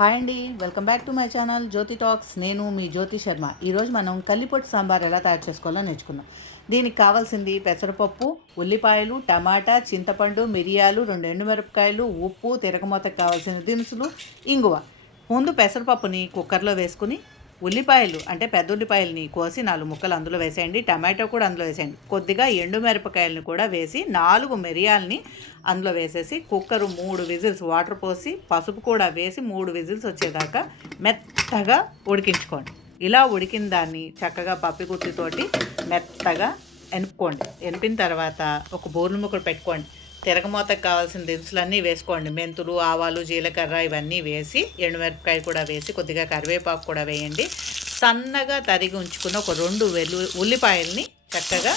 Hi అండి. Welcome back to my channel Jyothi talks. నేను మీ జ్యోతి శర్మ. ఈరోజు మనం కల్లిపొట్టు సాంబార్ ఎలా తయారు చేసుకోవాలో నేర్చుకుందాం. దీనికి కావాల్సింది పెసరపప్పు ఉల్లిపాయలు టమాటా చింతపండు మిరియాలు రెండు ఎండుమిరపకాయలు ఉప్పు తిరగమూతకు కావాల్సిన దినుసులు ఇంగువ. ముందు పెసరపప్పుని కుక్కర్లో వేసుకుని ఉల్లిపాయలు అంటే పెద్ద ఉల్లిపాయలని కోసి నాలుగు ముక్కలు అందులో వేసేయండి. టమాటో కూడా అందులో వేసేయండి. కొద్దిగా ఎండు మిరపకాయలని కూడా వేసి నాలుగు మిరియాలని అందులో వేసేసి కుక్కరు మూడు విజిల్స్ వాటర్ పోసి పసుపు కూడా వేసి మూడు విజిల్స్ వచ్చేదాకా మెత్తగా ఉడికించుకోండి. ఇలా ఉడికిన దాన్ని చక్కగా పప్పిగుత్తితోటి మెత్తగా ఎనుపుకోండి ఎనిపిన తర్వాత ఒక బోర్లు ముక్కలు పెట్టుకోండి. తిరగమూతకు కావాల్సిన దినుసులన్నీ వేసుకోండి. మెంతులు ఆవాలు జీలకర్ర ఇవన్నీ వేసి ఎండుమిరపకాయ కూడా వేసి కొద్దిగా కరివేపాకు కూడా వేయండి. సన్నగా తరిగి ఉంచుకున్న ఒక రెండు వెల్లు ఉల్లిపాయల్ని చక్కగా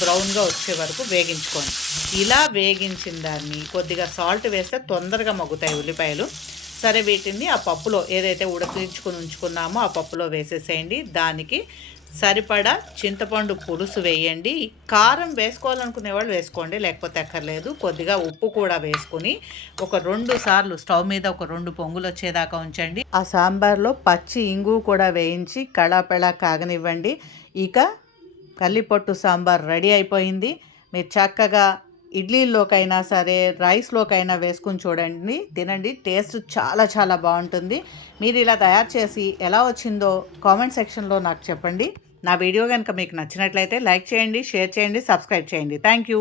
బ్రౌన్గా వచ్చే వరకు వేగించుకోండి. ఇలా వేగించిన దాన్ని కొద్దిగా సాల్ట్ వేస్తే తొందరగా మగ్గుతాయి ఉల్లిపాయలు. సరే వీటిని ఆ పప్పులో ఏదైతే ఉడకించుకుని ఉంచుకున్నామో ఆ పప్పులో వేసేసేయండి. దానికి సరిపడా చింతపండు పులుసు వేయండి. కారం వేసుకోవాలనుకునే వాళ్ళు వేసుకోండి లేకపోతే అక్కర్లేదు. కొద్దిగా ఉప్పు కూడా వేసుకుని ఒక రెండు సార్లు స్టవ్ మీద ఒక రెండు పొంగులు వచ్చేదాకా ఉంచండి. ఆ సాంబార్లో పచ్చి ఇంగు కూడా వేయించి కళాపెళా కాగనివ్వండి. ఇక కల్లిపొట్టు సాంబార్ రెడీ అయిపోయింది. మీరు చక్కగా ఇడ్లీలోకైనా సరే రైస్లోకైనా వేసుకుని చూడండి తినండి. టేస్ట్ చాలా చాలా బాగుంటుంది. మీరు ఇలా తయారు చేసి ఎలా వచ్చిందో కామెంట్ సెక్షన్లో నాకు చెప్పండి. నా వీడియో కనుక మీకు నచ్చినట్లయితే లైక్ చేయండి షేర్ చేయండి సబ్స్క్రైబ్ చేయండి. Thank you.